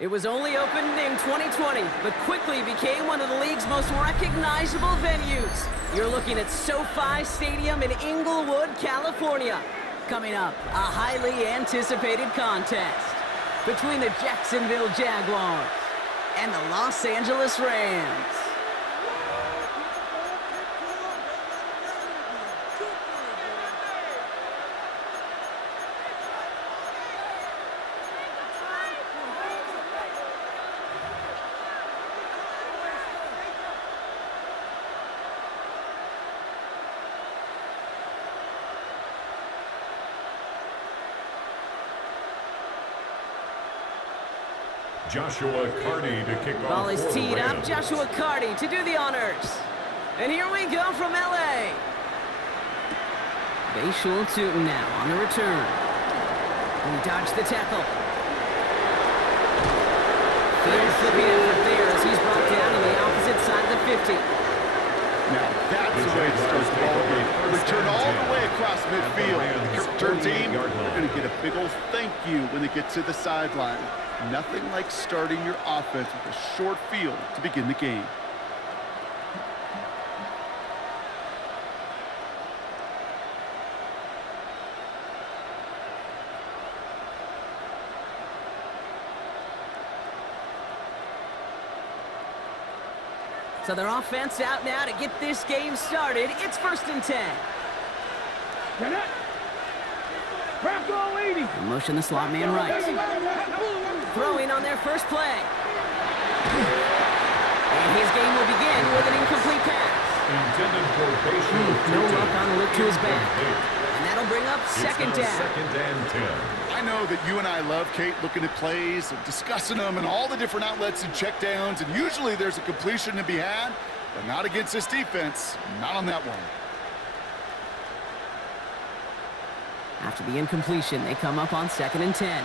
It was only opened in 2020, but quickly became one of the league's most recognizable venues. You're looking at SoFi Stadium in Inglewood, California. Coming up, a highly anticipated contest between the Jacksonville Jaguars and the Los Angeles Rams. Joshua Carty to kick off. Ball is teed up. Joshua Carty to do the honors. And here we go from L.A. W.U.T now on the return. And he dodged the tackle. Field flipping effort there as he's brought down on the opposite side of the 50. Now that's the way to start the ball game. Return all the way across midfield. The kick return team, they're going to get a big old thank you when they get to the sideline. Nothing like starting your offense with a short field to begin the game. So their offense out now to get this game started. It's 1st and 10. Motion the slot man right. Throwing on their first play. And his game will begin with an incomplete pass. No luck on the look to his back. And that'll bring up second down. 2nd and 10. I know that you and I love, Kate, looking at plays and discussing them and all the different outlets and checkdowns, and usually there's a completion to be had, but not against this defense. Not on that one. After the incompletion, they come up on 2nd and 10.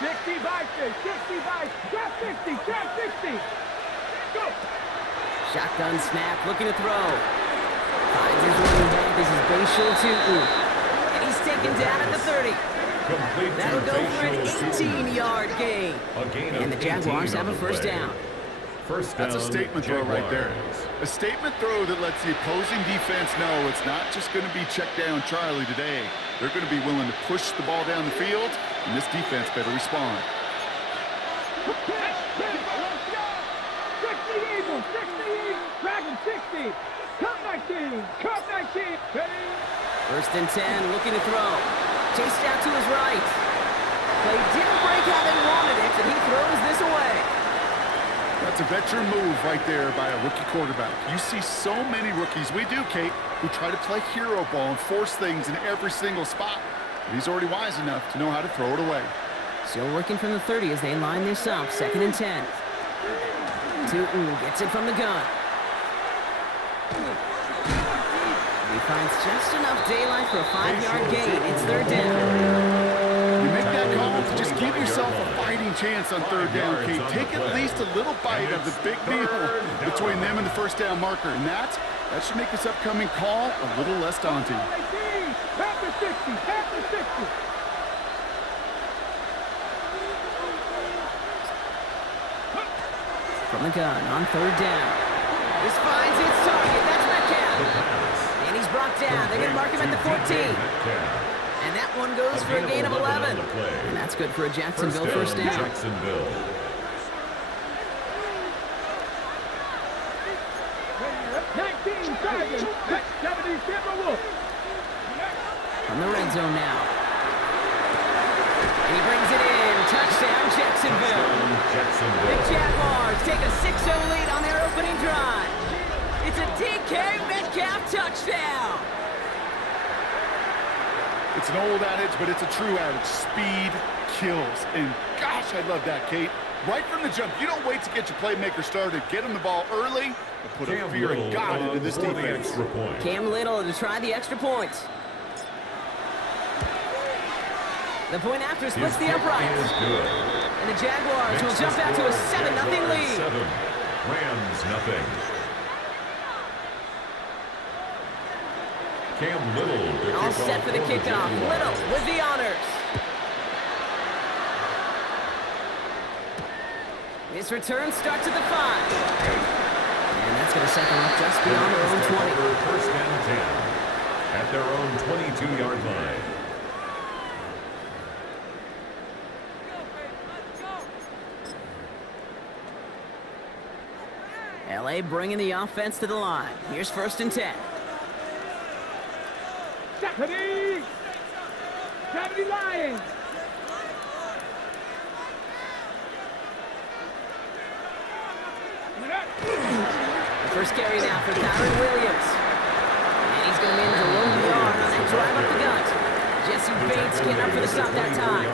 60 by 60 by 60. Go! Shotgun snap, looking to throw. Finds his running back. This is W.U.T. And he's taken down at the 30. That'll go for an 18-yard gain. And the Jaguars have a first down. That's a statement throw right there. A statement throw that lets the opposing defense know it's not just going to be check down Charlie today. They're going to be willing to push the ball down the field, and this defense better respond. 60 Eagles, 60 Dragon 60. Cup 19, Cup 19. 1st and 10, looking to throw. Chased out to his right. Play didn't break how they wanted it, and he throws this away. That's a veteran move right there by a rookie quarterback. You see so many rookies, we do, Kate, who try to play hero ball and force things in every single spot. But he's already wise enough to know how to throw it away. Still working from the 30 as they line this up. 2nd and 10. W.U.T gets it from the gun. He finds just enough daylight for a 5-yard gain. It's 3rd down. You make that call to just give yourself a fighting chance on 3rd down, Kate. Take at least a little bite of the big deal between them and the first down marker. And that should make this upcoming call a little less daunting. After 60. From the gun on 3rd down. This finds its target. That's Metcalf. And he's brought down. They're going to mark him at the 14. And that one goes for a gain of 11. And that's good for a Jacksonville first down. Jacksonville. From the red zone now. And he brings it in. Touchdown, Jacksonville. The Jaguars take a 6-0 lead on their opening drive. It's a DK Metcalf touchdown. It's an old adage, but it's a true adage. Speed kills. And gosh, I love that, Kate. Right from the jump, you don't wait to get your playmaker started. Get him the ball early and put a fear of God into this defense. Cam Little to try the extra point. The point after splits the uprights. And the Jaguars will jump out to a 7-0 lead. 7, Rams nothing. Cam Little All set for the kickoff. Little with the honors. His return starts at the 5. And that's going to set them up just beyond their own 20. First and 10 at their own 22-yard line. LA bringing the offense to the line. Here's first and 10. Deputy Lions. The first carry now for Kyron Williams. And he's going to manage a low yard on that drive up the gut. Jesse Bates getting up for the stop that time.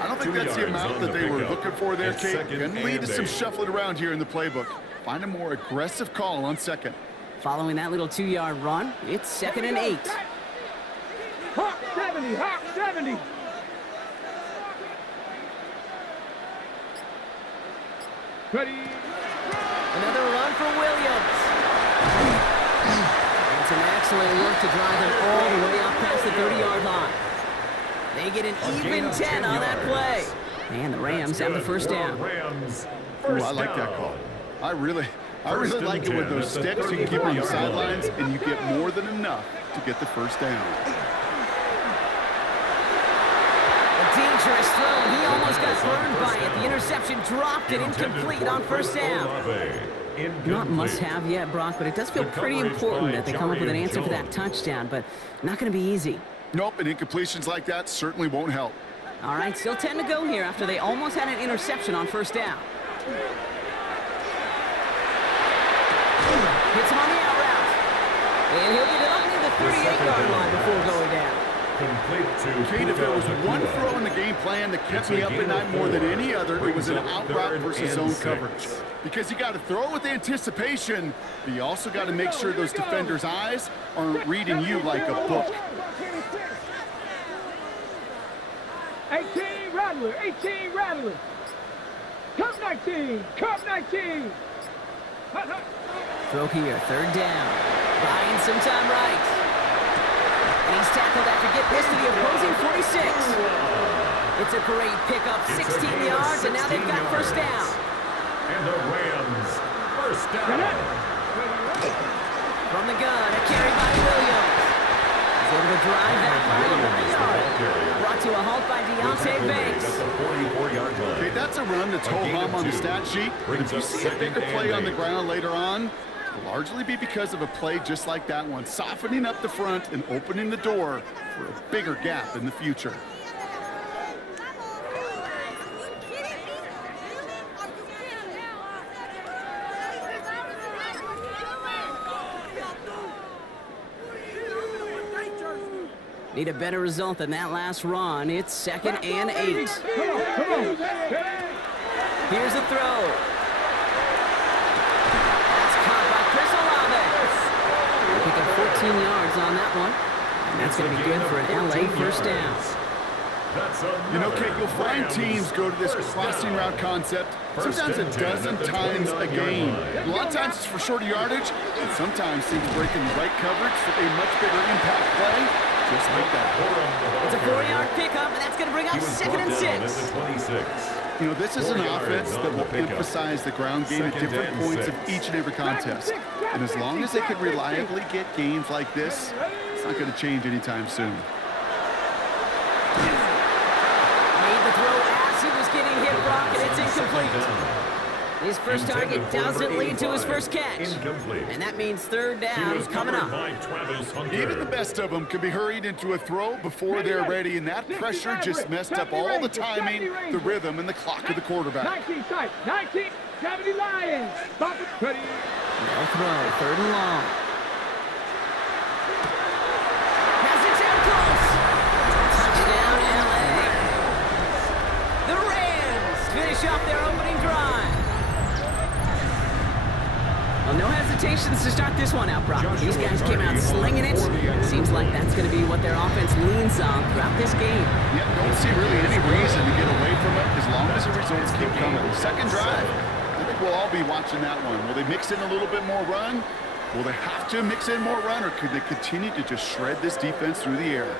I don't think that's the amount that they were looking for there, Kate. Can lead to some shuffling around here in the playbook. Find a more aggressive call on second. Following that little 2-yard run, it's 2nd and 8. Hawk 70, Hawk 70. Ready. Another run for Williams. And some excellent work to drive them all the way up past the 30-yard line. They get an even 10 on that play. And the Rams have the first down. Ooh, I like that call. I really like it with those sticks. You can keep them on the sidelines, and you get more than enough to get the first down. A dangerous throw, and he almost got burned by it. The interception dropped it incomplete on first down. Not must-have yet, Brock, but it does feel pretty important that they come up with an answer for that touchdown, but not going to be easy. Nope, and incompletions like that certainly won't help. All right, still 10 to go here after they almost had an interception on first down. Hits him on the out route. And he'll get it up near the 38-yard line before going down. Kate, if there was one throw in the game plan that kept me up at night more than any other, it was an out route versus zone coverage. Because you got to throw with anticipation, but you also got to make sure those defenders' eyes aren't reading you like a book. 18 Rattler. Cup 19. Throw here, 3rd down. Buying some time right. And he's tackled after getting this to the opposing 46. It's a great pickup, 16 yards, and now they've got first down. And the Rams, first down. From the gun, a carry by Williams. He's able to drive that by 1 yard. Brought to a halt by Deontay Banks. Okay, that's a run that's ho-hum on the stat sheet. But if you see a bigger play on the ground later on, it'll largely be because of a play just like that one, softening up the front and opening the door for a bigger gap in the future. Need a better result than that last run. It's 2nd and 8. Here's a throw. That's caught by Chris Olave. They pick up 14 yards on that one. And that's going to be good for an LA first down. You know, Kate, you'll find teams go to this crossing route concept sometimes a dozen times a game. A lot of times it's for shorter yardage, and sometimes teams break in the right coverage for a much bigger impact play, just like that. It's a 4-yard pickup, and that's going to bring up 2nd and 6. You know, this is an offense that will emphasize the ground game at different points of each and every contest. And as long as they can reliably get games like this, it's not going to change anytime soon. Made the throw as he was getting hit, Brock, and it's incomplete. His first target doesn't lead to his first catch. And that means 3rd down coming up. Even the best of them can be hurried into a throw before they're ready, and that pressure just messed up all the timing, the rhythm, and the clock of the quarterback. 19 tight. 19. 70 Lions. Ready. No throw. 3rd and long. Has it down close. Touchdown, LA. The Rams finish finish off their opening drive. Well, no hesitations to start this one out, Brock. These guys came out slinging it. Seems like that's going to be what their offense leans on throughout this game. Yep, don't see really any reason to get away from it as long as the results keep coming. Second drive, I think we'll all be watching that one. Will they mix in a little bit more run? Will they have to mix in more run, or could they continue to just shred this defense through the air?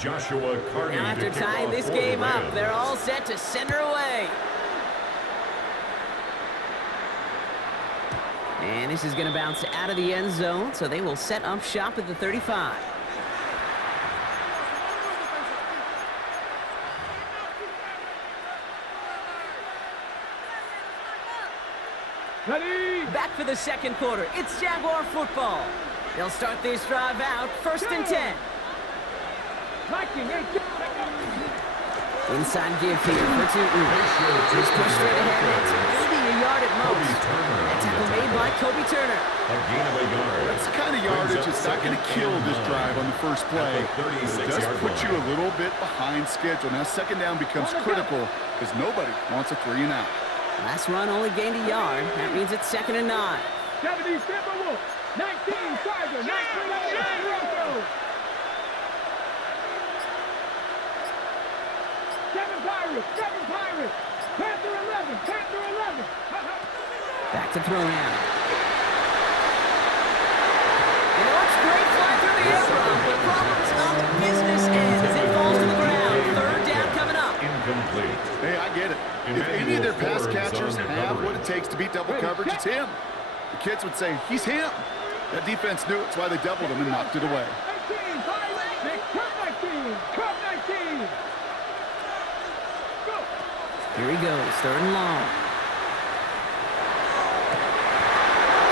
Joshua Carney. Now after tying this game up, they're all set to send her away. And this is going to bounce out of the end zone, so they will set up shop at the 35. Ready? Back for the second quarter. It's Jaguar football. They'll start this drive out, 1st and 10. Inside give here for Tootin. He's pushed straight ahead. That's maybe a yard at most. That tackle made by Kobe Turner. A gain of a yard. That's the kind of yardage that's not going to kill this drive on the first play. It does put you a little bit behind schedule. Now second down becomes critical because nobody wants a 3 and out. Last run only gained a yard. That means it's 2nd and 9. 70 Timberwolves. 19 Tiger. 19 Broncos. 7 Pirates. Panther 11. Back to throw now. And it looks great fly through the air, Brock, but problems on the business end as it falls to the ground. 3rd down coming up. Incomplete. Hey, I get it. If any of their pass catchers have what it takes to beat double coverage, it's him. The kids would say, he's him. That defense knew it. That's why they doubled him and knocked it away. 19 Pirates. 19. Here he goes, 3rd and long.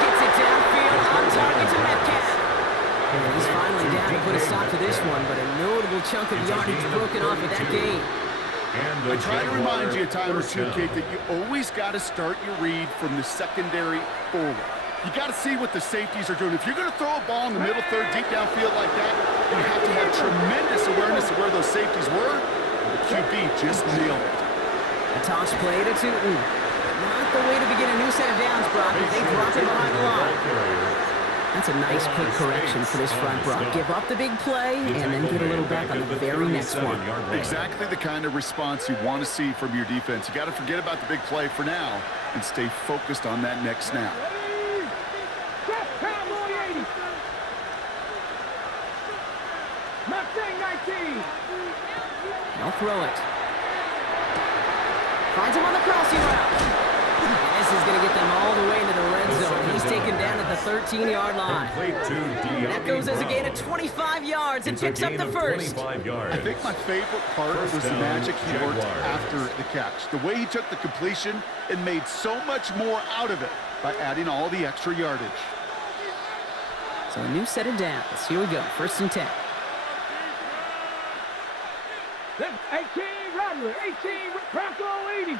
Gets it downfield on target to Metcalf. He's finally down to put a stop to this one, but a notable chunk of yardage broken off of that game. I try to remind you a time or two, Kate, that you always got to start your read from the secondary forward. You got to see what the safeties are doing. If you're going to throw a ball in the middle third, deep downfield like that, you have to have tremendous awareness of where those safeties were. The QB just nailed it. A toss play to Tootin. Not the way to begin a new set of downs, Brock, if they drop it behind the line. That's a nice quick correction for this front, Brock. Give up the big play and then get a little back on the very next one. Exactly the kind of response you want to see from your defense. You got to forget about the big play for now and stay focused on that next snap. Mustang 19. They'll throw it. Finds him on the crossing route. And this is going to get them all the way into the red zone. He's taken down at the 13-yard line. That goes as a gain of 25 yards and picks up the first. I think my favorite part was the magic he worked after the catch. The way he took the completion and made so much more out of it by adding all the extra yardage. So a new set of downs. Here we go, 1st and 10. 18 Rattler, 18 Bronco 80.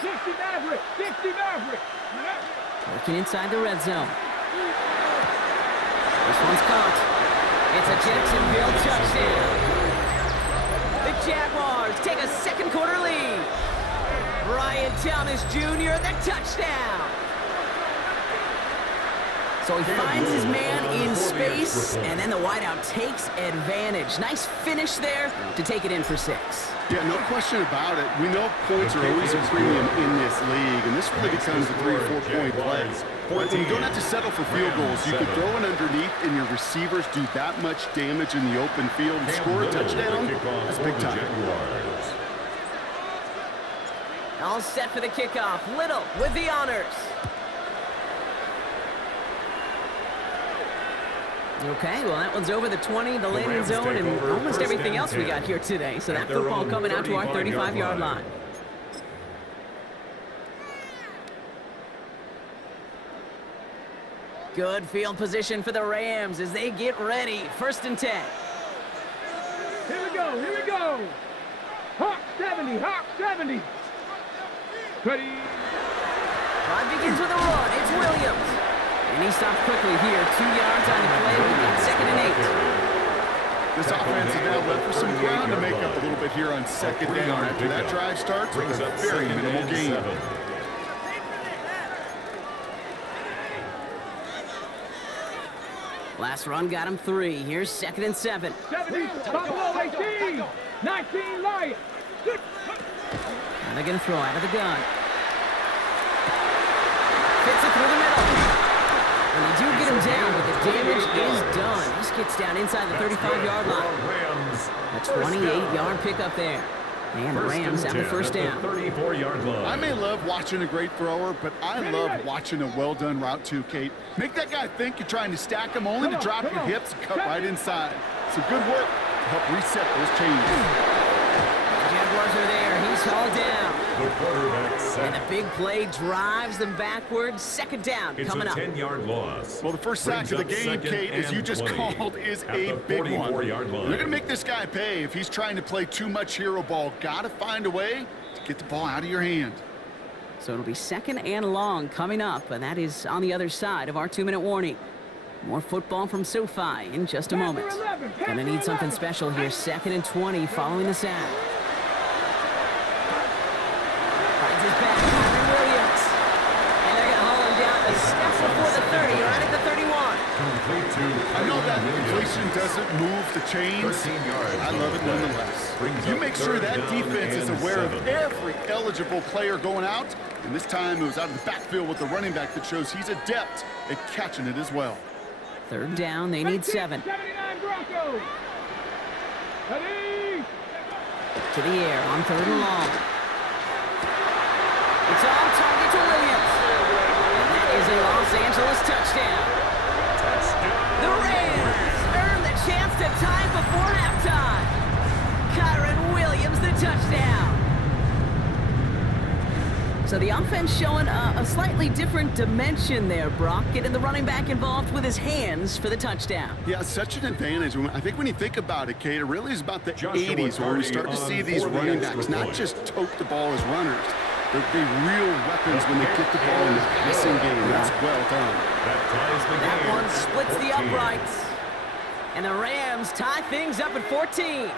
60 Maverick. Working inside the red zone. This one's caught. It's a Jacksonville touchdown. The Jaguars take a second quarter lead. Brian Thomas Jr., the touchdown. So he finds his man in space, and then the wideout takes advantage. Nice finish there to take it in for 6. Yeah, no question about it. We know points are always a premium in this league, and this really becomes a 3 or 4 point play. But when you don't have to settle for field goals, you can throw it underneath, and your receivers do that much damage in the open field and score a touchdown. That's big time. All set for the kickoff. Little with the honors. Okay, well, that one's over the 20, the landing zone, and almost everything else we got here today. So that football coming out to our 35-yard line. Good field position for the Rams as they get ready. 1st and 10. Here we go, here we go. Hawk 70, Hawk 70. Ready. Drive begins with a run. It's Williams. And he stops quickly here. 2 yards on the play. We've got 2nd and 8. This offense is now left for some ground to make up a little bit here on 2nd down. After that drive starts with a very minimal gain. Last run got him 3. Here's 2nd and 7. 70, Buffalo 18, 19 Lions. Now they're going to throw out of the gun. Fits it through the middle. And they do get him down, but the damage is done. This gets down inside the 35-yard line. A 28-yard pickup there. And the Rams have the 1st down. 34-yard line. I may love watching a great thrower, but I love watching a well-done route too, Kate. Make that guy think you're trying to stack him, only to drop your hips and cut right inside. Some good work to help reset those changes. The Jaguars are there. He's hauled down. The quarterback set. And the big play drives them backwards. 2nd down It's coming a up. 10-yard loss. Well, the first sack of the game, Kate, as you just called, is a big one. You're going to make this guy pay if he's trying to play too much hero ball. Got to find a way to get the ball out of your hand. So it'll be 2nd and long coming up, and that is on the other side of our 2-minute warning. More football from SoFi in just a moment. Gonna need something special here. 2nd and 20 following the sack. Finds his back, Kyron Williams. And they're gonna haul him down a step before the 30, right at the 31. Complete to I know that inflation doesn't move the chains. 13 yards. I love it nonetheless. You make sure that defense is aware of every eligible player going out. And this time it was out of the backfield with the running back that shows he's adept at catching it as well. 3rd down, they need 7. 79 Broncos. Ready. To the air on 3rd and long. It's on target to Williams. And that is a Los Angeles touchdown. The Rams earn the chance to tie before halftime. Kyron Williams, the touchdown. So the offense showing a slightly different dimension there, Brock. Getting the running back involved with his hands for the touchdown. Yeah, such an advantage. I think when you think about it, Kate, it really is about the 80s where we start to see these running backs not just tote the ball as runners, but be real weapons when they get the ball in the passing game. That's well done. That one splits the uprights. And the Rams tie things up at 14.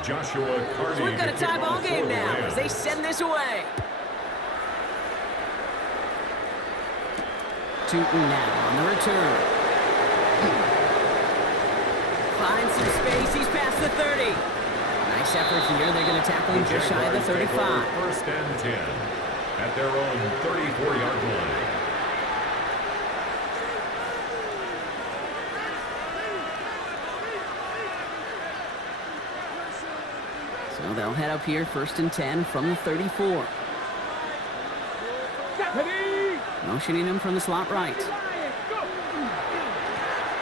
Joshua Carney. So we've got a tie ball game now as they send this away. Tootin now on the return. Finds some space. He's past the 30. Nice effort here. They're going to tackle him just shy of the 35. 1st and 10 at their own 34-yard line. So they'll head up here, 1st and 10 from the 34. Motioning him from the slot right.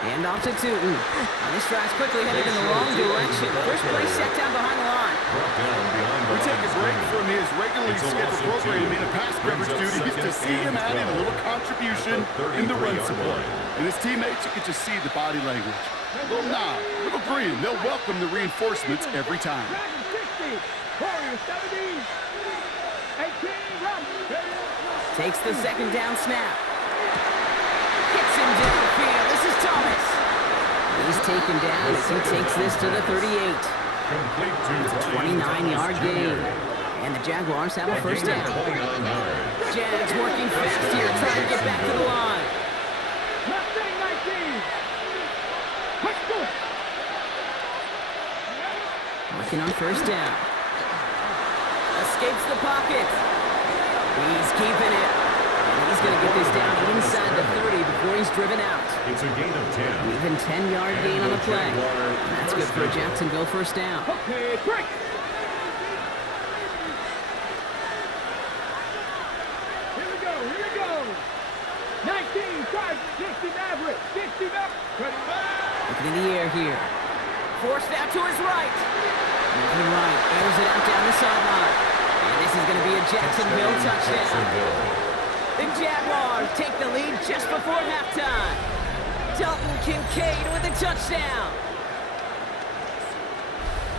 Hand off to Tootin. Now this drive's quickly headed in the wrong direction. First play set down behind the line. We take a break from his regularly scheduled programming and pass coverage duties to see him add in a little contribution in the run support. And his teammates, you can just see the body language. A little nod, a little grin. They'll welcome the reinforcements every time. Takes the 2nd down snap. Hits him downfield. This is Thomas. He's taken down as he takes this to the 38. It's a 29-yard gain. And the Jaguars have a 1st down. Jags working fast here, trying to get back to the line. Working on 1st down. Escapes the pocket. He's keeping it. And he's going to get this down inside the 30 before he's driven out. It's a gain of 10. Even 10-yard gain on the play. And that's good for a Jacksonville 1st down. Okay, break. Here we go. 19, 5, 60 Maverick, 60 Maverick. Looking in the air here. Forced out to his right. Moving right, airs it out down the sideline. And this is going to be a Jacksonville touchdown. The Jaguars take the lead just before halftime. Dalton Kincaid with a touchdown.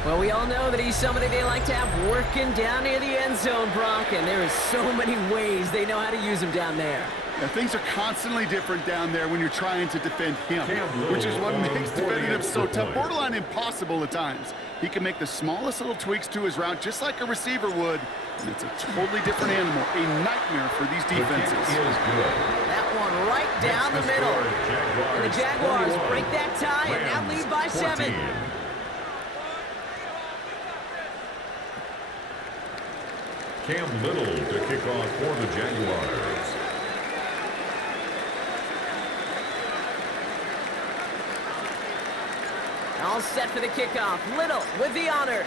Well, we all know that he's somebody they like to have working down near the end zone, Brock, and there is so many ways they know how to use him down there. Now, things are constantly different down there when you're trying to defend him, which is what makes defending him so tough, borderline impossible at times. He can make the smallest little tweaks to his route just like a receiver would, and it's a totally different animal, a nightmare for these defenses. That one right down the middle. And the Jaguars break that tie and now lead by 7. Cam Little to kick off for the Jaguars. All set for the kickoff. Little with the honors.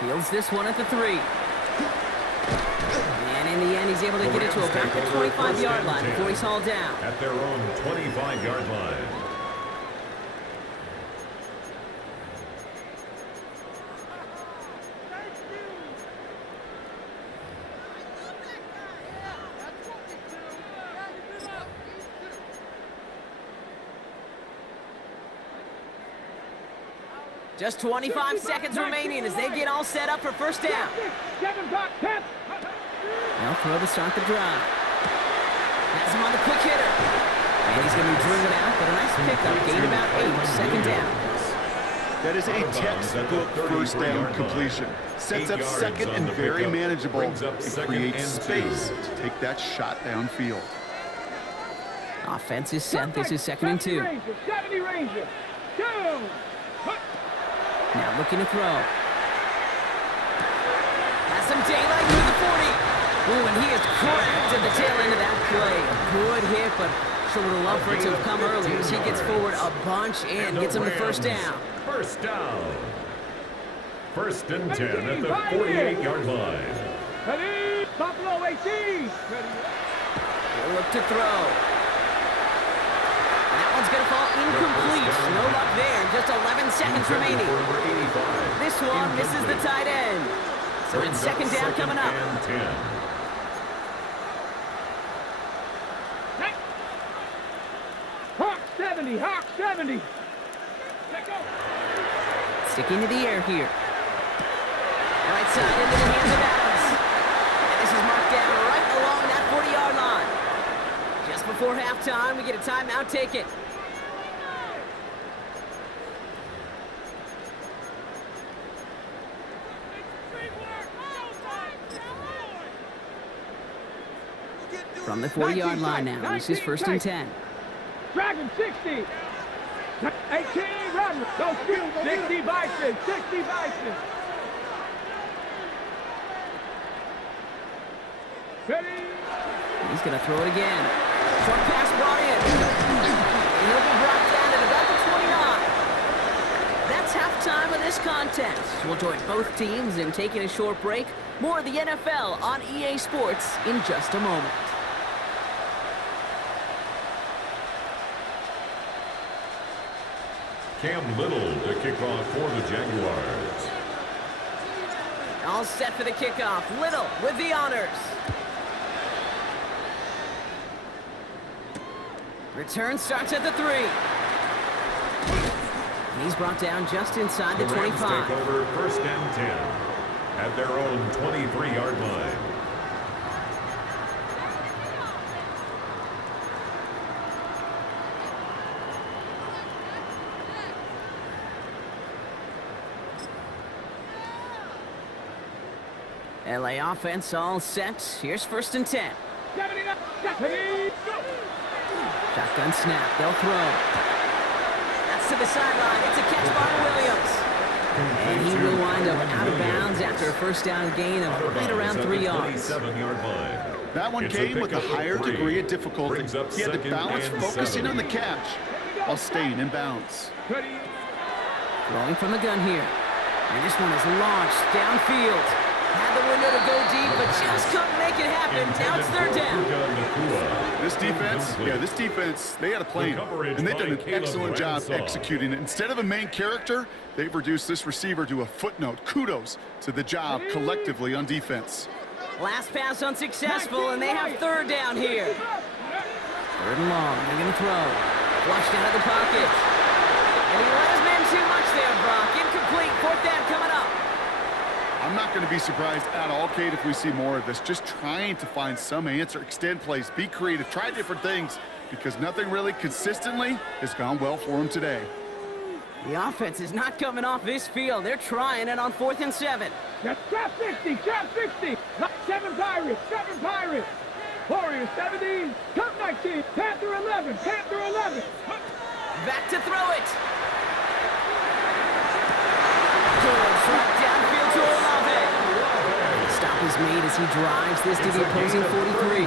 Fields this one at the 3. And in the end, he's able to get it to about the 25-yard line before he's hauled down. At their own 25-yard line. Just 25 seconds remaining as they get all set up for first down. They'll throw to start the drive. Has him on the quick hitter. And he's going to be driven out, but a nice pickup. Gain about 8, second down. That is a textbook first down completion. Sets up second and very manageable. It creates space to take that shot downfield. Offense is set. This is 2nd and 2. 70 Ranger. Go! Now looking to throw. Has some daylight through the 40. Ooh, and he is cracked at the tail end of that play. Good hit, but sure would have loved for it to have come early as he gets forward a bunch and gets him the first down. First down. 1st and 10 at the 48-yard line. Ready? Buffalo 18. He'll look to throw. That one's going to fall incomplete. No luck there. Just 11 seconds remaining. This one misses the tight end. So it's 2nd down coming up. Hawk 70. Hawk 70. Sticking to the air here. Right side into the hands of Adams. And this is marked down right along that 40-yard line. Just before halftime, we get a timeout taken. From the 40-yard line now, this is 1st and 10. Dragon 60. 18 run. Go shoot. 60 Bison. 60 Bison. Ready? He's going to throw it again. Short pass brought in. And he'll be brought down at about the 29. That's halftime of this contest. We'll join both teams in taking a short break. More of the NFL on EA Sports in just a moment. Cam Little to kick off for the Jaguars. All set for the kickoff. Little with the honors. Return starts at the 3. And he's brought down just inside the 25. Rams take over 1st and 10 at their own 23-yard line. LA offense all set. Here's 1st and 10. Shotgun snap. They'll throw. That's to the sideline. It's a catch by Williams. And he will wind up out of bounds after a first down gain of right around 3 yards. That one came with a higher degree of difficulty. He had to balance focusing on the catch while staying in bounds. Throwing from the gun here. And this one is launched downfield. Had the window to go deep, but just couldn't make it happen. Now it's 3rd down. This defense, they had a plan, and they've done an excellent job executing it. Instead of a main character, they've reduced this receiver to a footnote. Kudos to the job collectively on defense. Last pass unsuccessful, and they have third down here. Third and long, they're going to throw. Flushed out of the pocket. And he let his man too much there, Brock. Incomplete, fourth down coming up. I'm not going to be surprised at all, Kate, if we see more of this. Just trying to find some answer, extend plays, be creative, try different things, because nothing really consistently has gone well for him today. The offense is not coming off this field. They're trying it on 4th and 7. Trap 60, trap 60. 7 Pirates, 7 Pirates. Warriors 17, Cup 19, Panther 11, Panther 11. Back to throw it. Good shot downfield to Olave. The stop is made as he drives this to the opposing 43.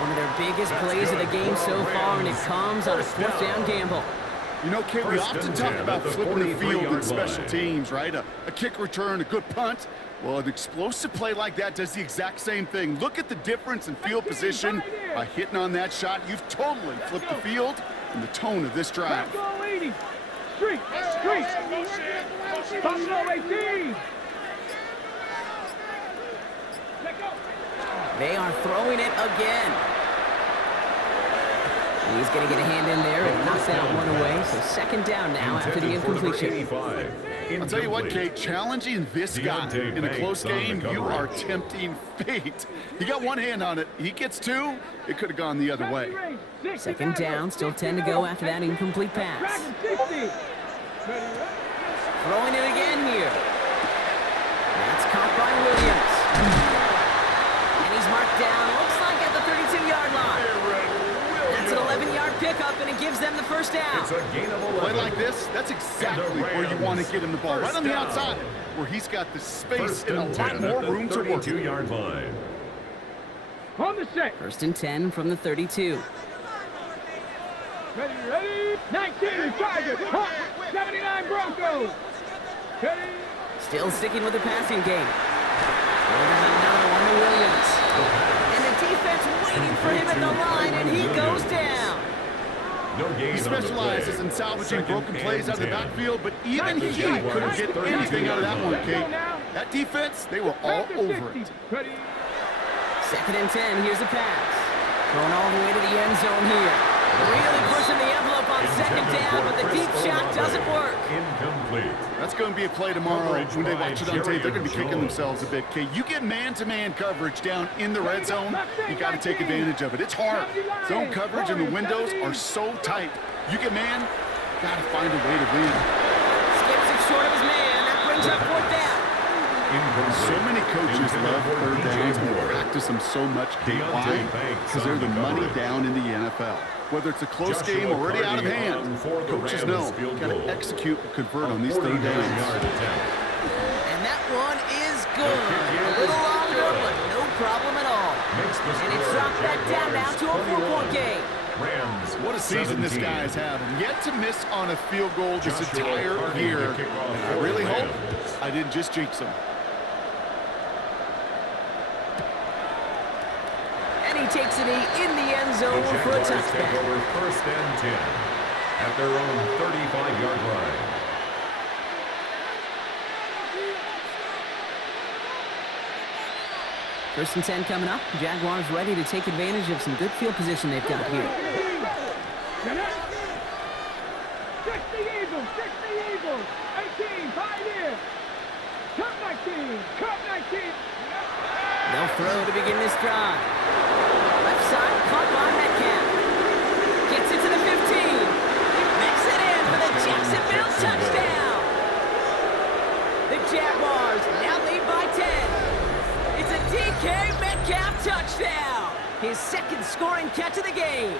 One of their biggest plays of the game so far, and it comes on a 4th down gamble. You know, Kate, we often talk about flipping the field in special teams, right? A kick return, a good punt. Well, an explosive play like that does the exact same thing. Look at the difference in field position. By hitting on that shot, you've totally flipped the field and the tone of this drive. Street, Buffalo 18. They are throwing it again. He's going to get a hand in there and knock that one away. So 2nd down now after the incompletion. I'll tell you what, Kate, challenging this guy in a close game, you are tempting fate. He got one hand on it. He gets 2. It could have gone the other way. 2nd down, still 10 to go after that incomplete pass. Throwing it again here. That's caught by Williams. And he's marked down, looks like at the 32-yard line. That's an 11-yard pickup, and it gives them the first down. It's a gain of 11. Play like this, that's exactly where you want to get him the ball. Right on the outside, where he's got the space and a lot more room to work. 32-yard line. On the set. 1st and 10 from the 32. Ready, 19 Tigers, 79 Broncos. Ready. Still sticking with the passing game. There's another one to Williams. And the defense waiting for him at the line, and he goes down. He specializes in salvaging broken plays out of the backfield, but even he couldn't get anything out of that one, Kate. That defense, they were all over it. 2nd and 10, here's a pass. Going all the way to the end zone here. Really pushing the envelope on 2nd down, but the deep shot doesn't work. Incomplete. That's going to be a play tomorrow. When they watch it on tape, they're going to be kicking themselves a bit, Kate. You get man-to-man coverage down in the red zone, you got to take advantage of it. It's hard. Zone coverage and the windows are so tight. You get man, got to find a way to win. Skips it short of his man. That brings up 4th down. So many coaches love 3rd downs and they practice them so much. Why? Because they're the money down in the NFL. Whether it's a close game or already out of hand, coaches know you got to execute and convert on these 3rd downs. And that one is good. A little longer, but no problem at all. And it's dropped back down now to a 4-point game. What a season this guy is having. Yet to miss on a field goal this entire year. And I really hope I didn't just jinx him. And he takes it in the end zone for a touchback. Take over 1st and 10 at their own 35-yard line. First and 10 coming up. Jaguars ready to take advantage of some good field position they've got here. 60 Eagles, 18, Pioneer. Cup 19, Cup 19. They'll throw to begin this drive. Left side, caught by Metcalf. Gets it to the 15. Makes it in for the Jacksonville touchdown. The Jaguars now lead by 10. It's a DK Metcalf touchdown. His 2nd scoring catch of the game.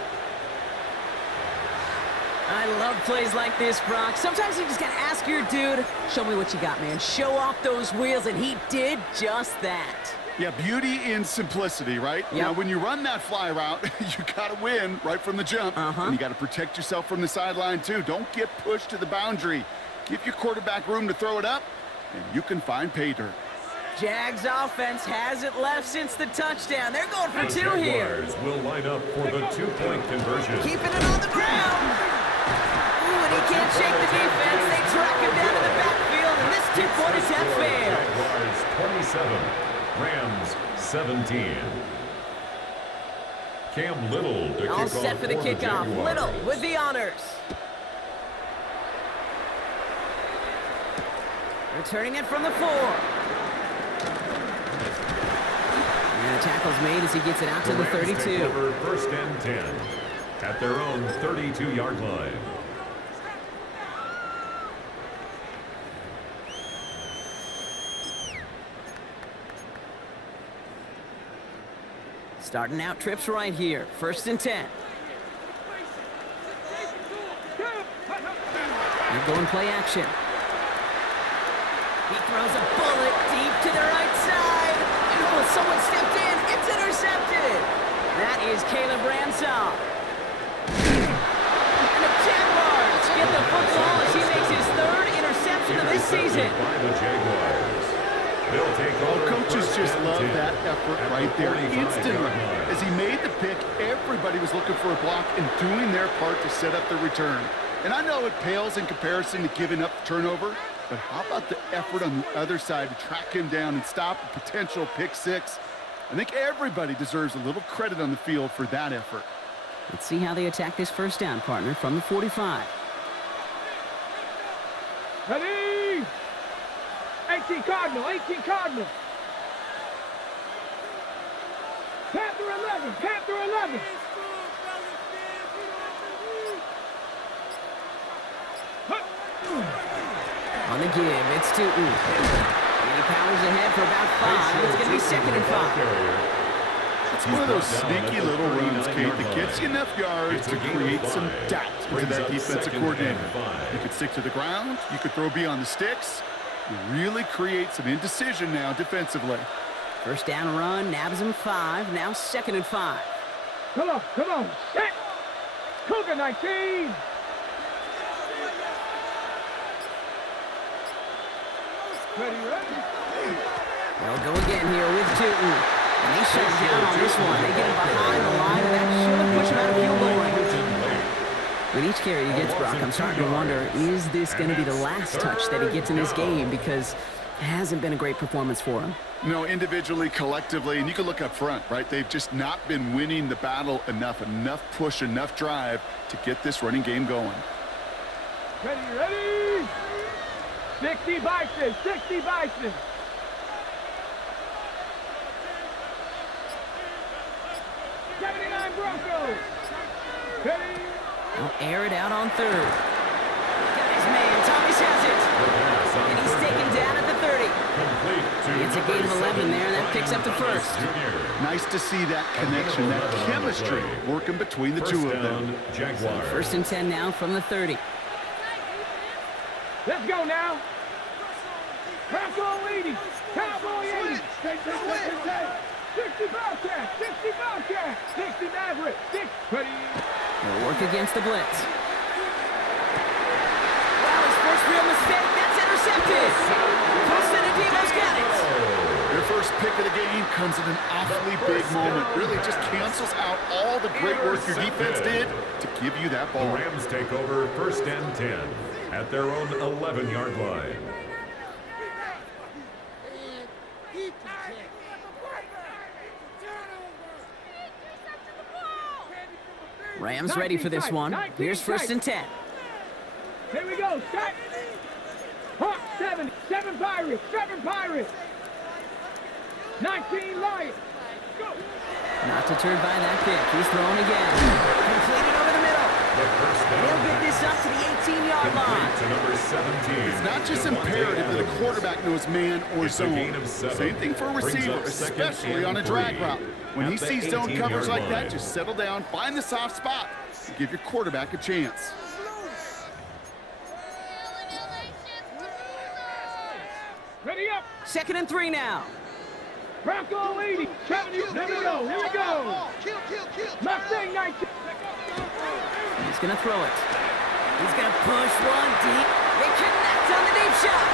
I love plays like this, Brock. Sometimes you just gotta ask your dude, show me what you got, man. Show off those wheels, and he did just that. Yeah, beauty in simplicity, right? Yep. Now, when you run that fly route, you got to win right from the jump. And you got to protect yourself from the sideline, too. Don't get pushed to the boundary. Give your quarterback room to throw it up, and you can find pay dirt. Jags offense hasn't left since the touchdown. They're going for two here. Jaguars will line up for the two-point conversion. Keeping it on the ground. Ooh, and he can't shake the defense. They track him down to the backfield, and this two-point attempt fails. Jaguars 27, Rams 17. Cam Little to kick All off set for the kickoff. Jaguars. Little with the honors. Returning it from the 4. And the tackle's made as he gets it out to the 32. Take over first and 10 at their own 32-yard line. Starting out trips right here. First and 10. They're going play action. He throws a bullet deep to the right side. And oh, someone stepped in. It's intercepted. That is Caleb Ransom. And the Jaguars get the football as he makes his 3rd interception of this season. By the Jaguars. They'll take over. Coaches just love that effort right there. 45 Instantly, yard line. as he made the pick, everybody was looking for a block and doing their part to set up the return. And I know it pales in comparison to giving up the turnover, but how about the effort on the other side to track him down and stop a potential pick 6? I think everybody deserves a little credit on the field for that effort. Let's see how they attack this first down, partner, from the 45. Ready? 18 Cardinal, 18 Cardinal. Panther 11, Panther 11. On the give, it's Tootin. And he powers ahead for about 5. It's going to be 2nd and 5. It's one of those sneaky little runs, Kate, that gets you enough yards to create some doubt into that defensive coordinator. You could stick to the ground. You could throw beyond the sticks. You really create some indecision now defensively. First down run, nabs him 5. Now 2nd and 5. Come on, set. Cougar 19. Ready? They'll go again here with Tootin. And they shut him down on this one. They get him behind the line, and that should have pushed him out of field goal range. With each carry he gets, Brock, I'm starting to wonder, is this going to be the last touch that he gets in this game? Because it hasn't been a great performance for him. No, individually, collectively, and you can look up front, right? They've just not been winning the battle enough push, enough drive to get this running game going. Ready? 60 Bison, 60 Bison. Broncos. Ready? He'll air it out on 3rd. Got his man. Thomas has it. And he's taken down at the 30. It's a gain of 11 there, and that picks up the 1st. Nice to see that connection, that chemistry working between the two of them. Jaguars. 1st and 10 now from the 30. Let's go now. Bronco 80. Cowboy 80. 60 Bobcat, 60 Bobcat, 60 Maverick, 6, ready. They'll work against the blitz. Wow, his first real mistake, that's intercepted. Colson and Devo's got it. Their first pick of the game comes at an awfully big moment. Really just cancels out all the great work your defense did to give you that ball. The Rams take over 1st and 10 at their own 11-yard line. Rams ready for this one. Here's 1st and 10. Here we go, set. Hawk 7, 7 Pirates, 7 Pirates. 19 Lions. Go. Not deterred by that pick. He's thrown again. Completed over the middle. And he'll get this up to the 18-yard line. To number 17. It's not just imperative that a quarterback knows man or zone. Same thing for a receiver, especially on a drag route. When he sees zone coverage like that, just settle down, find the soft spot, and give your quarterback a chance. Ready up. 2nd and 3 now. Bronco 80. Here we go. Mustang 19. He's going to throw it. He's going to push one deep. They connect on the deep shot.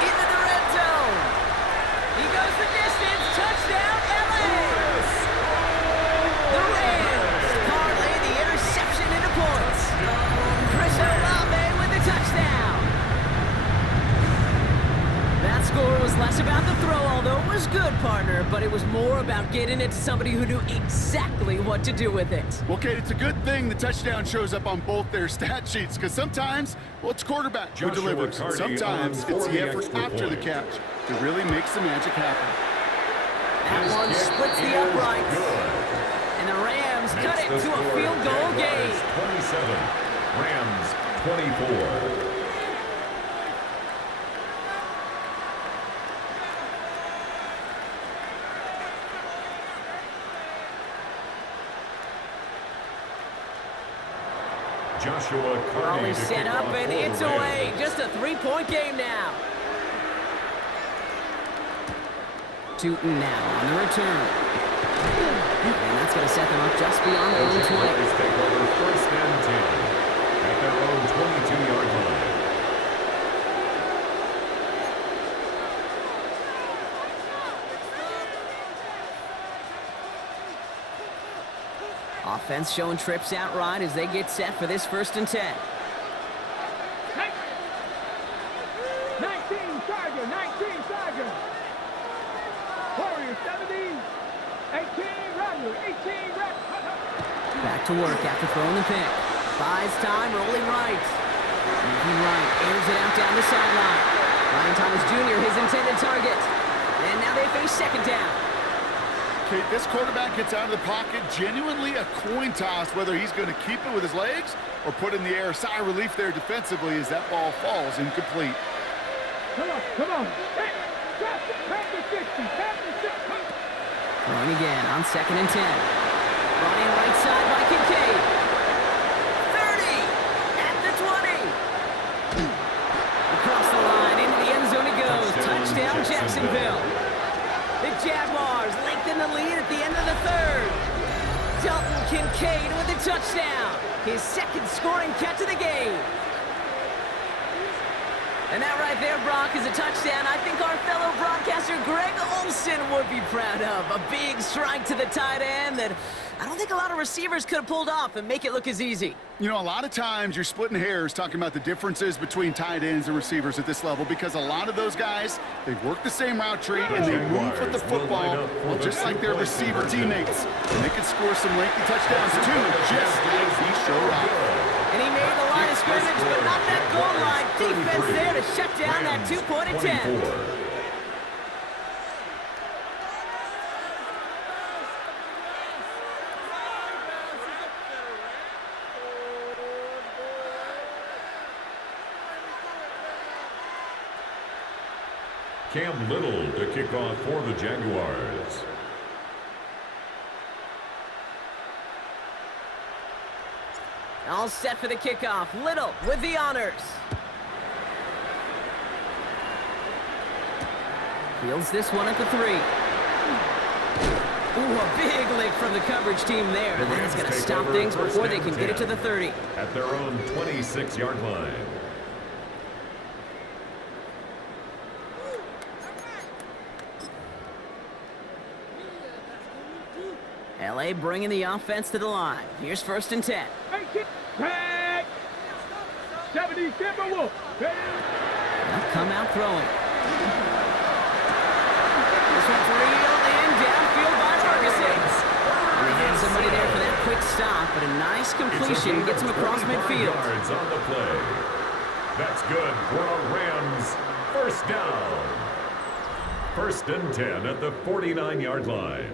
Into the red zone. about getting it to somebody who knew exactly what to do with it. Well, Kate, it's a good thing the touchdown shows up on both their stat sheets, because sometimes, well, it's quarterback who delivers. Sometimes it's the effort after the catch that really makes the magic happen. That one splits the uprights. And the Rams cut it to a field goal game. 27, Rams 24. Joshua Carney set up and it's away. Just a three-point game now. Tootin now on the return. And that's going to set them up just beyond their own 20. Take over first and 10 at their own 22-yard line. Offense showing trips out right as they get set for this first and 10. 19 Tiger. Warriors 17. 18 Rattler. 18 Rattler. Back to work after throwing the pick. Buys time, rolling right. Moving right, airs it out down the sideline. Ryan Thomas Jr., his intended target. And now they face second down. Kate, this quarterback gets out of the pocket, genuinely a coin toss whether he's going to keep it with his legs or put in the air. Sigh of relief there defensively as that ball falls incomplete. Come on. Hey, Panther 60. Throwing again on second and 10. Running right side by Kincaid. 30 at the 20. Across the line, into the end zone he goes. Touchdown Jacksonville. The Jaguars lengthen the lead at the end of the third. Dalton Kincaid with a touchdown. His second scoring catch of the game. And that right there, Brock, is a touchdown I think our fellow broadcaster Greg Olsen would be proud of. A big strike to the tight end that I don't think a lot of receivers could have pulled off and make it look as easy. You know, a lot of times you're splitting hairs talking about the differences between tight ends and receivers at this level because a lot of those guys, they work the same route tree and they move with the football just like their receiver teammates. And they can score some lengthy touchdowns too, just like he showed up. And he made the line of scrimmage, but not that goal line. Defense there to shut down that two-point attempt. Cam Little to kick off for the Jaguars. All set for the kickoff. Little with the honors. Fields this one at the 3. Ooh, a big lick from the coverage team there. And that's going to stop things before they can get it to the 30. At their own 26-yard line. LA bringing the offense to the line. Here's first and 10. 70 Timberwolves. They'll come out throwing. This one's reeled in downfield by Ferguson. And they had somebody there for that quick stop, but a nice completion gets him across midfield. Yards on the play. That's good for a Rams first down. First and 10 at the 49-yard line.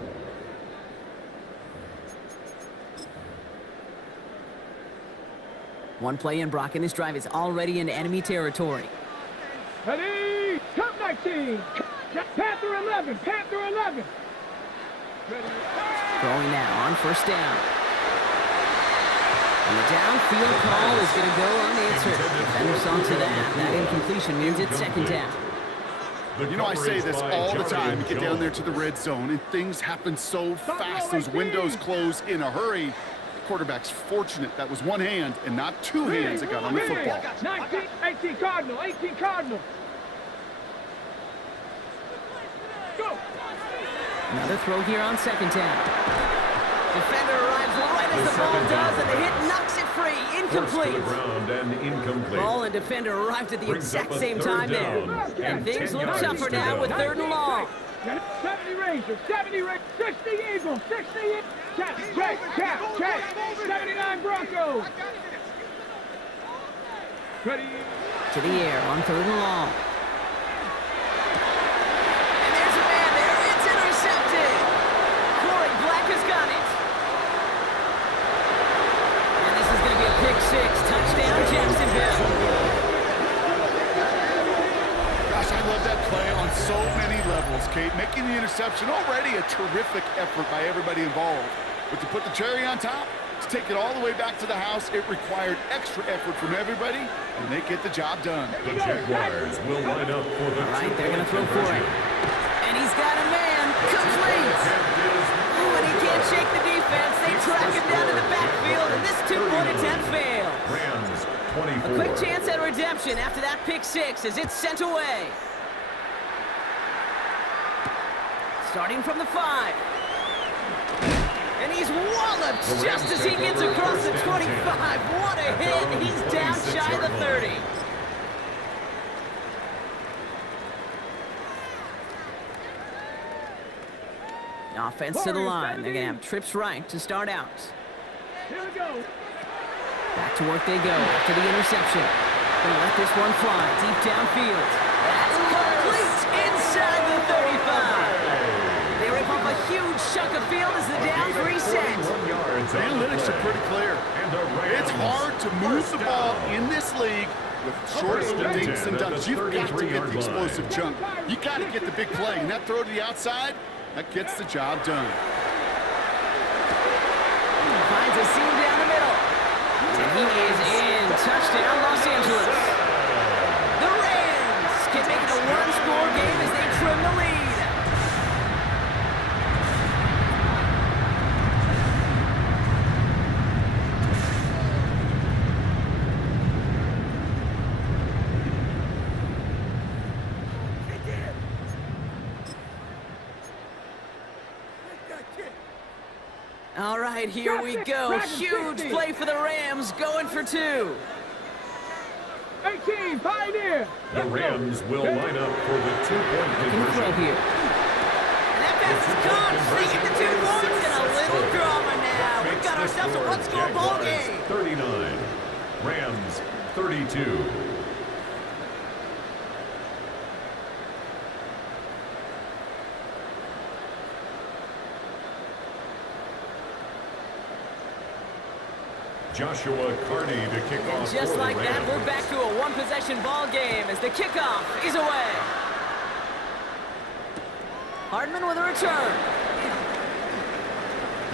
One play in, Brock, and this drive is already into enemy territory. Ready? Cup 19. Panther 11. Throwing now on first down. And the downfield call is going to go unanswered. Defender saw to that. That incompletion means it's second down. You know, I say this all the time. You get down there to the red zone, and things happen so fast. Those windows close in a hurry. Quarterback's fortunate that was one hand and not two hands that got on the football. 18 Cardinal. Go. Another throw here on second down. Defender arrives right as the ball does, and the hit knocks it free. Incomplete. Ground and incomplete. Ball and defender arrived at the exact same time there. And things look tougher now with third and long. 70 Rangers, 70 Rangers, 60 Eagles, 60 Eagles. Check. 79 Broncos. Ready. To the air on 3rd and long. And there's a man there. It's intercepted. Corey Black has got it. And this is going to be a pick 6. Touchdown, Jacksonville. Gosh, I love that play on so many levels, Kate. Making the interception already a terrific effort by everybody involved. But to put the cherry on top, to take it all the way back to the house, it required extra effort from everybody, and they get the job done. The Jaguars will line up for the Right, they're going to throw for it. And he's got a man. Complete. Ooh, and he can't shake the defense. They track him down to the backfield, and this two-point attempt fails. Rams, 24. A quick chance at redemption after that pick 6 as it's sent away. Starting from the 5. And he's walloped just as he gets across the 25. What a hit. He's down shy of the 30. Offense to the line. They're going to have trips right to start out. Here we go. Back to work they go after the interception. Going to let this one fly deep downfield. That's complete inside the 35. They rip off a huge chunk of field as the downs reset. The analytics are pretty clear. It's hard to move the ball in this league with short dinks and dunks. You've got to get the explosive chunk. You got to get the big play, and that throw to the outside, that gets the job done. Finds a seam down the middle. And he is in. Touchdown, Los Angeles. The Rams can make it a one-score game as they trim the lead. All right, here we go. Huge play for the Rams, going for 2. 18, Pioneer. The Rams will line up for the two-point Can throw conversion. here. And that pass is caught. They get the 2 points and a little drama now. We've got ourselves a one-score ball game. 39. Rams, 32. Joshua Carney to kick off. Just for like the that, Rams. we're back to a one-possession ball game as the kickoff is away. Hardman with a return.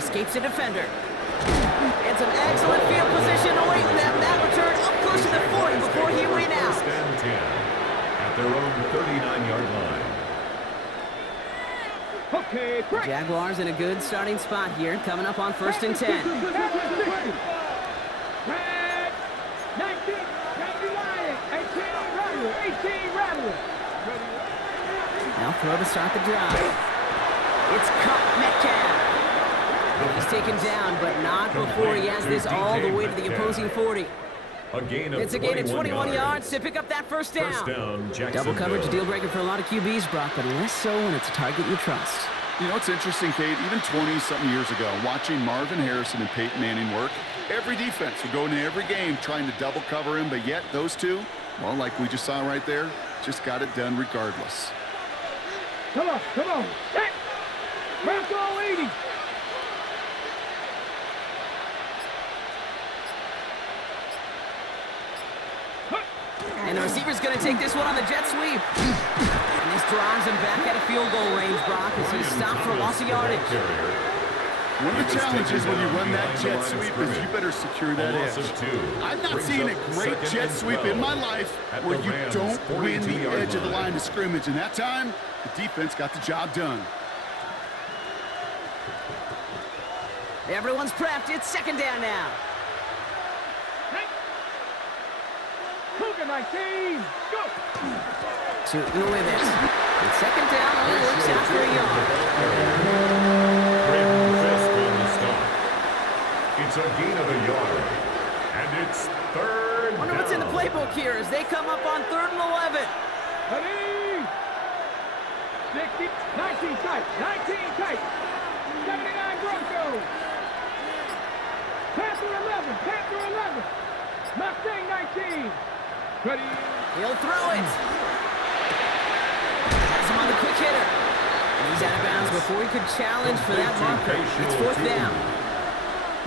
Escapes a defender. And some excellent field position awaiting them. That return up close to the 40 before he went out. First and 10 at their own 39-yard line. Okay, break. Jaguars in a good starting spot here, coming up on 1st and 10. 19, 70 Lions, 18 Rattler, 18 Rattler. Now throw to start the drive. It's caught Metcalf. He's taken down, but not before he has this all the way to the opposing 40. It's a gain of 21 yards to pick up that first down. Double coverage, deal breaker for a lot of QBs, Brock, but less so when it's a target you trust. You know, it's interesting, Kate, even 20-something years ago, watching Marvin Harrison and Peyton Manning work, every defense would go into every game trying to double cover him, but yet those two, well, like we just saw right there, just got it done regardless. Come on. Set. Bronco 80. And the receiver's going to take this one on the jet sweep. And this drives him back at a field goal range, Brock, as he stopped for loss of yardage. One of the challenges when you run that jet sweep is you better secure that edge. I've not seen a great jet sweep in my life where you don't win the edge of the line of scrimmage. And that time, the defense got the job done. Everyone's prepped. It's 2nd down now. Cougar 19. Go. Shooting with it. And 2nd down only works out for a yard. It's a gain of a yard. And it's 3rd Wonder what's in the playbook here as they come up on 3rd and 11. Ready. 60, 19 tight, 19 tight. 79 Broncos. Panther 11, Panther 11. Mustang 19. Ready? He'll throw it. Has him on the quick hitter. And he's out of bounds before he could challenge for that marker. It's fourth down.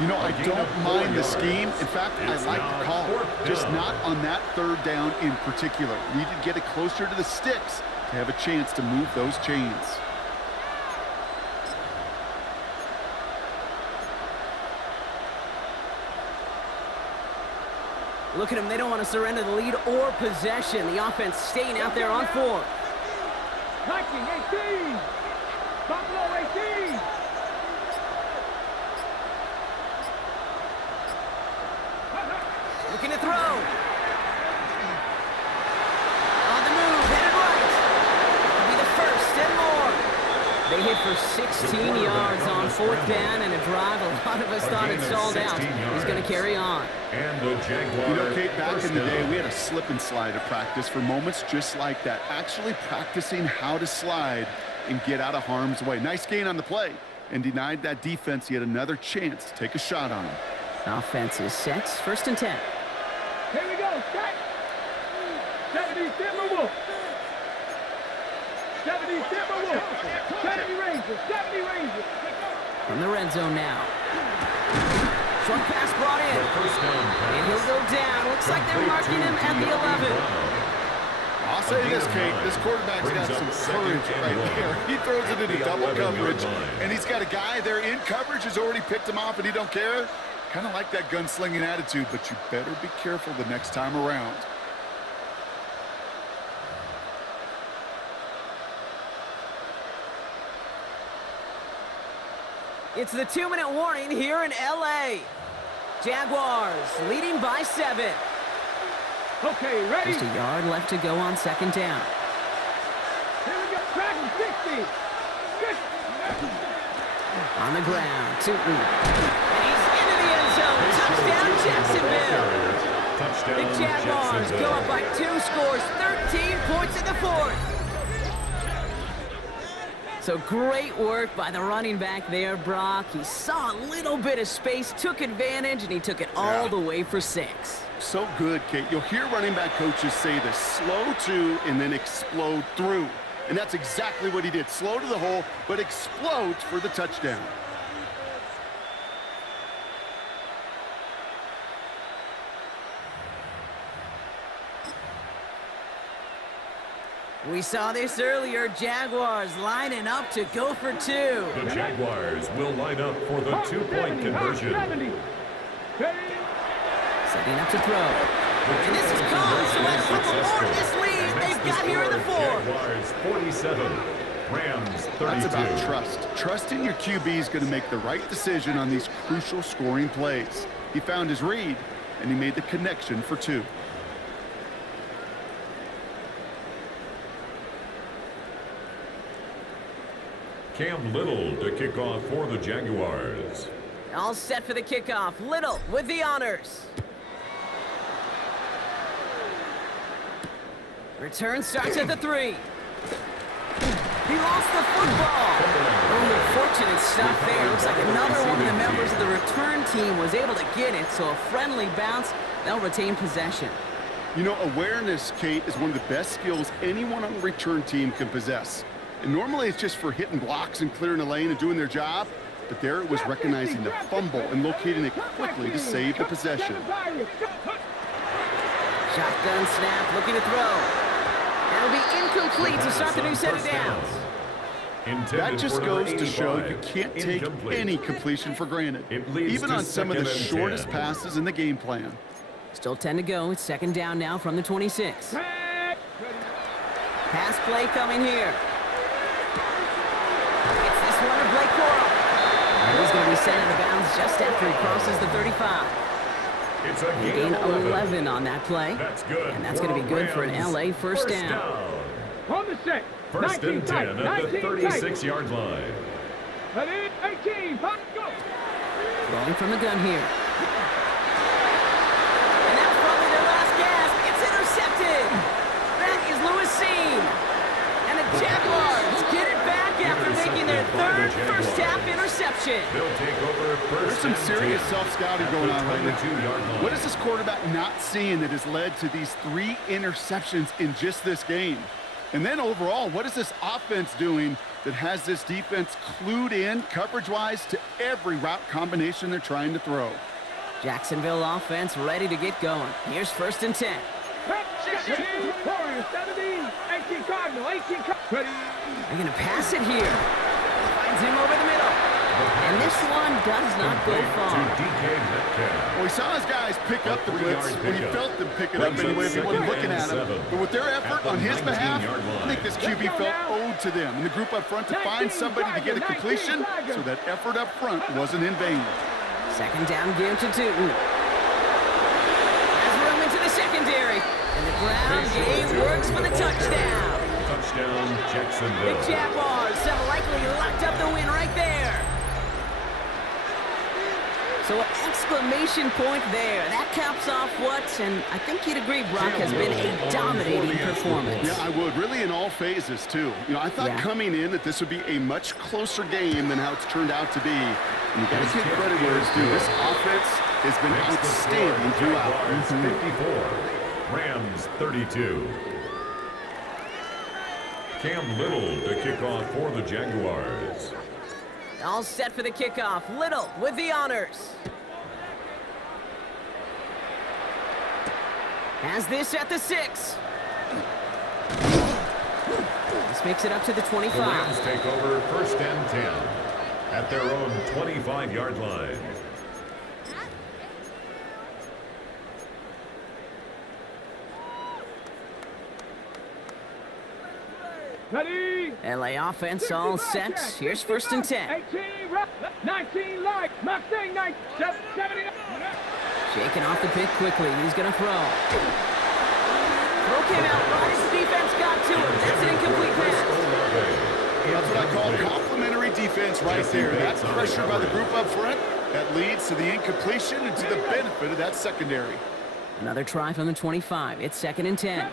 You know, I don't mind the scheme. In fact, I like the call. Just not on that third down in particular. Need to get it closer to the sticks to have a chance to move those chains. Look at them. They don't want to surrender the lead or possession. The offense staying out there on fourth. Viking 18. Buffalo 18. Looking to throw. On the move, headed right. That'll be the first and more. They hit for 16 yards on fourth down and a drive. A lot of us thought it stalled out. He's going to carry on. And the Jaguars. You know, Kate, back in the day, we had a slip and slide at practice for moments just like that. Actually practicing how to slide and get out of harm's way. Nice gain on the play and denied that defense yet another chance to take a shot on him. Offense is set. First and 10. Here we go, set. 70 Timberwolves. 70 Timberwolves. 70 Rangers. 70 Rangers. From the red zone now. Short pass brought in. And he'll go down. Looks like they're marking him at the 11. I'll say this, Kate. This quarterback's got some courage right there. He throws it into double coverage, and he's got a guy there in coverage who's already picked him off, and he don't care. Kind of like that gunslinging attitude, but you better be careful the next time around. It's the 2-minute warning here in L.A. Jaguars leading by 7. Okay, ready? Just a yard left to go on second down. Here we go. Dragon 60. On the ground, Tootin. And he's into the end zone. Touchdown, Jacksonville. The Jaguars go up by 2 scores, 13 points in the fourth. So great work by the running back there, Brock. He saw a little bit of space, took advantage, and he took it all the way for 6. So good, Kate. You'll hear running back coaches say this: slow to and then explode through. And that's exactly what he did. Slow to the hole, but explodes for the touchdown. We saw this earlier. Jaguars lining up to go for 2. The Jaguars will line up for the 2-point conversion. 70. Ready? Setting up to throw. And this is caught, so let's put the more in this lead they've got here in the fourth. Jaguars 47, Rams 32. That's about trust. Trusting your QB is going to make the right decision on these crucial scoring plays. He found his read, and he made the connection for 2. Cam Little to kick off for the Jaguars. All set for the kickoff. Little with the honors. Return starts at the 3. He lost the football. Oh, fortunate stuff there. Looks like another one of the members of the return team was able to get it, so a friendly bounce. They'll retain possession. You know, awareness, Kate, is one of the best skills anyone on the return team can possess. And normally it's just for hitting blocks and clearing a lane and doing their job. But there it was recognizing the fumble and locating it quickly to save the possession. Shotgun snap, looking to throw. That'll be incomplete to start the new set of downs. That just goes to show you can't take any completion for granted, even on some of the shortest passes in the game plan. Still 10 to go. It's second down now from the 26. Pass play coming here. It's this one to Blake Coral. And he's going to be sent out of bounds just after he crosses the 35. It's a gain 11 on that play. That's good. And that's going to be good for an LA first down. On the 6. First and 10 at the 36-yard line. Ready? 18. Go. Throwing from the gun here. And that's probably their last gasp. It's intercepted. That is Lewis Seen. And a Jaguars get it back after making their third first-half interception. They'll take over first. There's some and serious 10 self-scouting at going the on right now. 22-yard line. What is this quarterback not seeing that has led to these 3 interceptions in just this game? And then overall, what is this offense doing that has this defense clued in coverage-wise to every route combination they're trying to throw? Jacksonville offense ready to get going. Here's 1st and 10. 16, Warriors, 17, 18 Cardinal, 18 Ready. They're going to pass it here. Finds him over the middle. And this one does not go far. Well, he saw his guys pick up the blitz when he felt them pick it up anyway if he wasn't looking at him. But with their effort on his behalf, I think this QB felt owed to them. And the group up front to find somebody to get a completion so that effort up front wasn't in vain. 2nd down give to Tootin. Has room into the secondary. And the ground game works for the touchdown. Touchdown, The Jacksonville. Jaguars have likely locked up the win right there. So an exclamation point there. That caps off what, and I think you'd agree, Brock, has been a dominating performance. Yeah, I would. Really in all phases, too. You know, I thought coming in that this would be a much closer game than how it's turned out to be. And you got to give credit where it's due. This offense has been outstanding throughout. 54, Rams 32. Cam Little to kick off for the Jaguars. All set for the kickoff. Little with the honors. Has this at the 6. This makes it up to the 25. The Rams take over 1st and 10 at their own 25-yard line. Ready. LA offense all set. Here's 1st and 10. 18, 19, light. Mustang, 9, 79. Shaking off the pick quickly. He's going to throw. Throw came out right as the defense got to him. That's an incomplete pass. That's what I call complimentary defense right there. That pressure by the group up front, that leads to the incompletion and to the benefit of that secondary. Another try from the 25. It's 2nd and 10.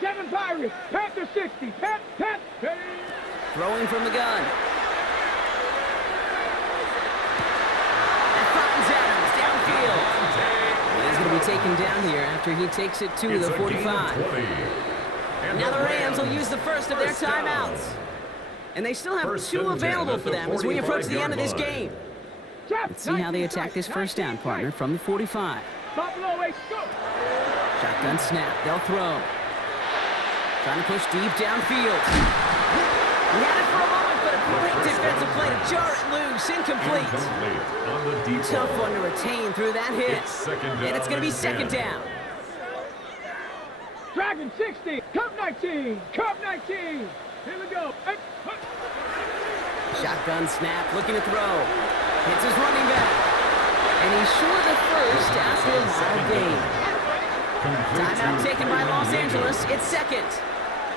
7 Pirates. Panther 60. Pat. Ready. Throwing from the gun. And finds Adams downfield. And he's going to be taken down here after he takes it to the 45. Now the Rams will use the first of their timeouts. And they still have 2 available for them as we approach the end of this game. Let's see how they attack this 1st down, partner, from the 45. Buffalo 8, go. Shotgun snap. They'll throw. Trying to push deep downfield. He had it for a moment, but a great defensive play to jar it loose. Incomplete. Tough one to retain through that hit. And it's going to be 2nd down. Dragon 60. Cup 19. Cup 19. Here we go. Shotgun snap. Looking to throw. Hits his running back. And he's short of 1st after a long game. Timeout taken by Los Angeles. It's 2nd.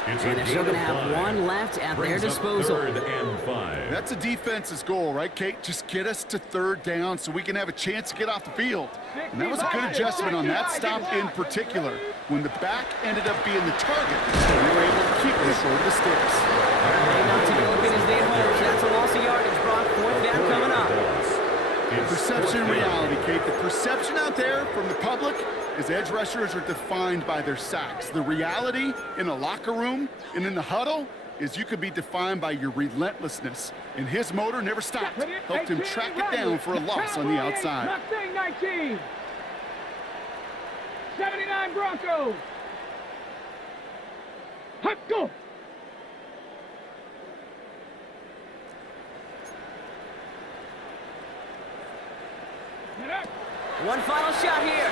And they're still going to have 1 left at their disposal. 3rd and 5. That's a defense's goal, right, Kate? Just get us to 3rd down so we can have a chance to get off the field. And that was a good adjustment on that stop in particular. When the back ended up being the target, we were able to keep it short of the sticks. They not developing as they hoped. That's a loss of yardage, Brock. 4th down coming up. Perception and reality, Kate. The perception out there from the public is edge rushers are defined by their sacks. The reality in a locker room and in the huddle is you could be defined by your relentlessness. And his motor never stopped. Helped him track it down for a loss on the outside. Mustang 19. 79 Broncos. Hot, go. One final shot here.